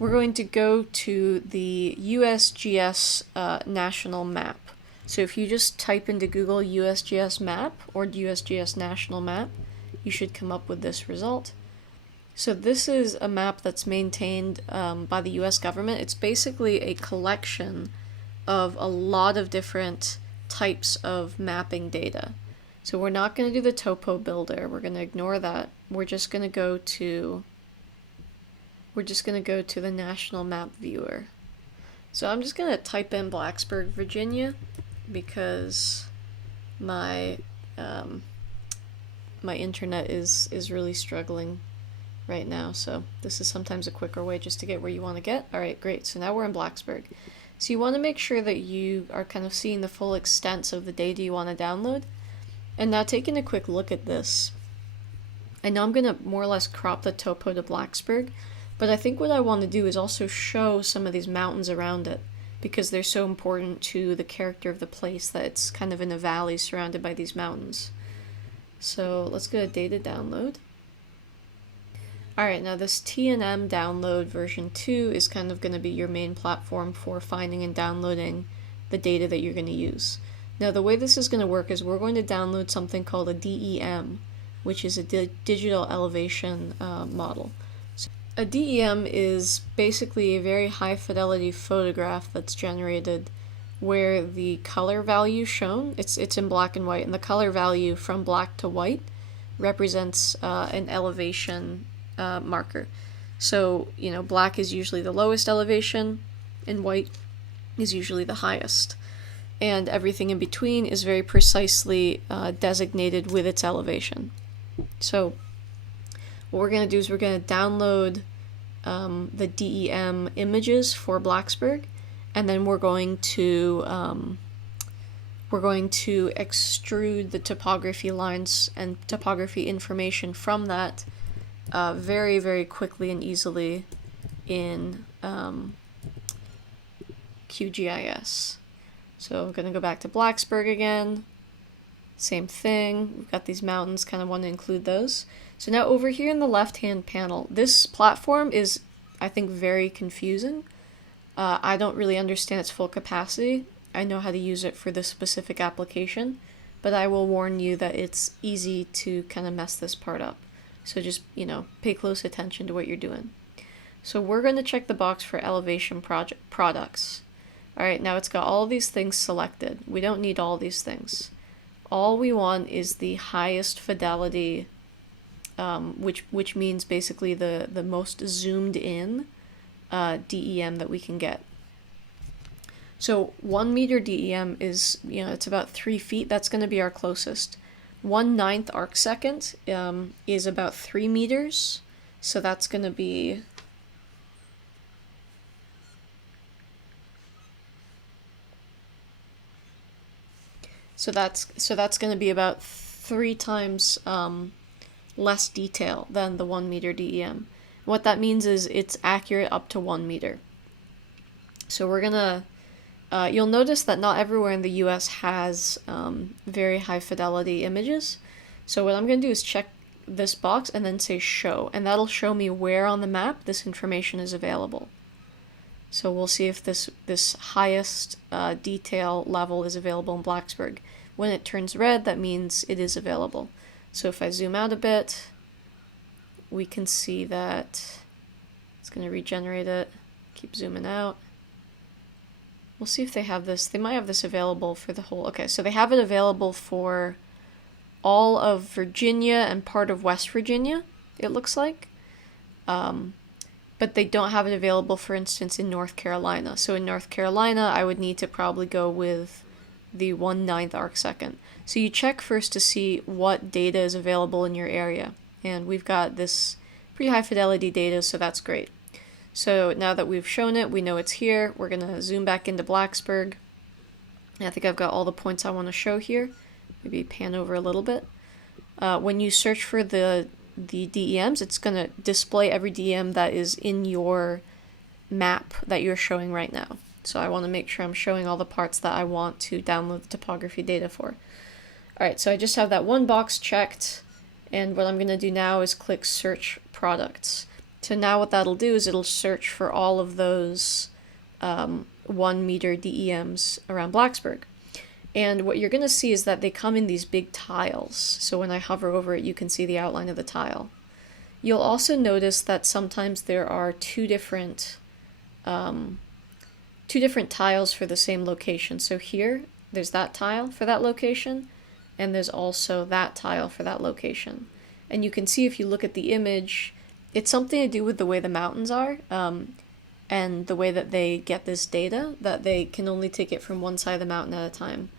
we're going to go to the USGS national map. So if you just type into Google USGS map or USGS national map, you should come up with this result. So this is a map that's maintained by the US government. It's basically a collection of a lot of different types of mapping data. So we're not going to do the topo builder. We're going to ignore that. We're just going to go to the national map viewer. So I'm just going to type in Blacksburg, Virginia, because my my internet is really struggling right now, so this is sometimes a quicker way just to get where you want to get. Alright, great. So now we're in Blacksburg. So you want to make sure that you are kind of seeing the full extent of the data you want to download. And now taking a quick look at this, I know I'm going to more or less crop the topo to Blacksburg, but I think what I want to do is also show some of these mountains around it, because they're so important to the character of the place that it's kind of in a valley surrounded by these mountains. So let's go to data download. Alright, now this TNM download version 2 is kind of going to be your main platform for finding and downloading the data that you're going to use. Now the way this is going to work is we're going to download something called a DEM, which is a digital elevation model. So a DEM is basically a very high fidelity photograph that's generated where the color value shown, it's in black and white, and the color value from black to white represents an elevation marker. So, you know, black is usually the lowest elevation and white is usually the highest. And everything in between is very precisely designated with its elevation. So what we're going to do is we're going to download the DEM images for Blacksburg, and then we're going to extrude the topography lines and topography information from that very, very quickly and easily in QGIS. So I'm going to go back to Blacksburg again. Same thing. We've got these mountains, kind of want to include those. So now over here in the left-hand panel, this platform is, I think, very confusing. I don't really understand its full capacity. I know how to use it for this specific application, but I will warn you that it's easy to kind of mess this part up. So just, you know, pay close attention to what you're doing. So we're going to check the box for elevation products. Alright, now it's got all of these things selected. We don't need all these things. All we want is the highest fidelity, which means basically the most zoomed in DEM that we can get. So 1 meter DEM is, you know, it's about 3 feet. That's going to be our closest. 1/9 arcsecond is about 3 meters. So that's going to be going to be about 3 times less detail than the 1 meter DEM. What that means is it's accurate up to 1 meter. So we're gonna, you'll notice that not everywhere in the US has very high fidelity images. So what I'm gonna do is check this box and then say show, and that'll show me where on the map this information is available. So we'll see if this highest detail level is available in Blacksburg. When it turns red, that means it is available. So if I zoom out a bit, we can see that it's going to regenerate it. Keep zooming out. We'll see if they have this. They might have this available for the whole... Okay, so they have it available for all of Virginia and part of West Virginia, it looks like. But they don't have it available, for instance, in North Carolina. So in North Carolina, I would need to probably go with the 1/9 arcsecond. So you check first to see what data is available in your area. And we've got this pretty high fidelity data, so that's great. So now that we've shown it, we know it's here. We're going to zoom back into Blacksburg. And I think I've got all the points I want to show here. Maybe pan over a little bit. When you search for the DEMs, it's going to display every DEM that is in your map that you're showing right now. So I want to make sure I'm showing all the parts that I want to download the topography data for. Alright, so I just have that one box checked, and what I'm going to do now is click search products. So now what that'll do is it'll search for all of those 1 meter DEMs around Blacksburg. And what you're going to see is that they come in these big tiles. So when I hover over it, you can see the outline of the tile. You'll also notice that sometimes there are two different tiles for the same location. So here, there's that tile for that location, and there's also that tile for that location. And you can see if you look at the image, it's something to do with the way the mountains are, and the way that they get this data, that they can only take it from one side of the mountain at a time.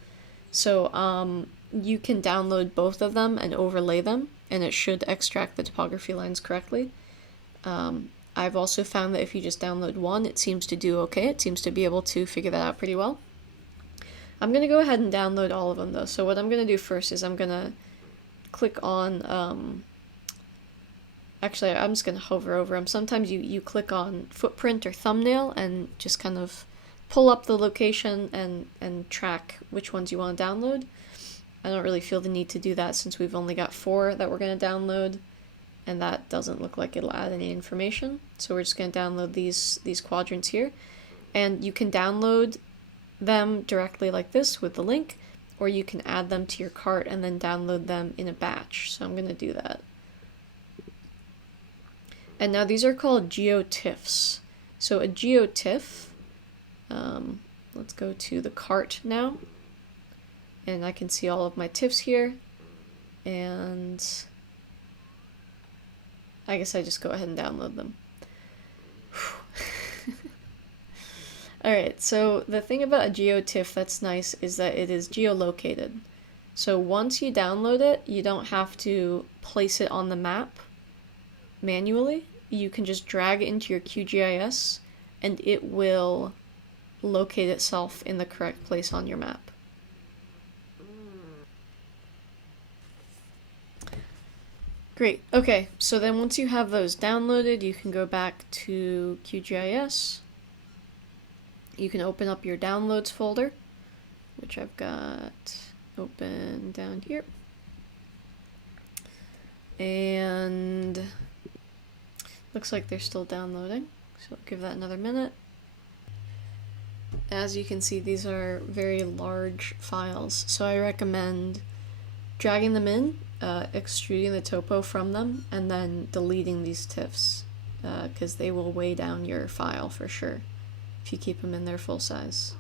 So you can download both of them and overlay them, and it should extract the topography lines correctly. I've also found that if you just download one, it seems to do okay. It seems to be able to figure that out pretty well. I'm going to go ahead and download all of them though. So what I'm going to do first is I'm going to click on, actually I'm just going to hover over them. Sometimes you click on footprint or thumbnail and just kind of pull up the location and track which ones you want to download. I don't really feel the need to do that since we've only got 4 that we're going to download, and that doesn't look like it'll add any information. So we're just going to download these quadrants here, and you can download them directly like this with the link, or you can add them to your cart and then download them in a batch. So I'm going to do that. And now these are called GeoTIFFs. So a GeoTIFF, let's go to the cart now, and I can see all of my TIFFs here, and I guess I just go ahead and download them. Alright, so the thing about a GeoTIFF that's nice is that it is geolocated. So once you download it, you don't have to place it on the map manually. You can just drag it into your QGIS, and it will locate itself in the correct place on your map. Great. Okay, so then once you have those downloaded, you can go back to QGIS. You can open up your downloads folder, which I've got open down here. And looks like they're still downloading, so I'll give that another minute. As you can see, these are very large files, so I recommend dragging them in, extruding the topo from them, and then deleting these TIFFs, because they will weigh down your file for sure if you keep them in their full size.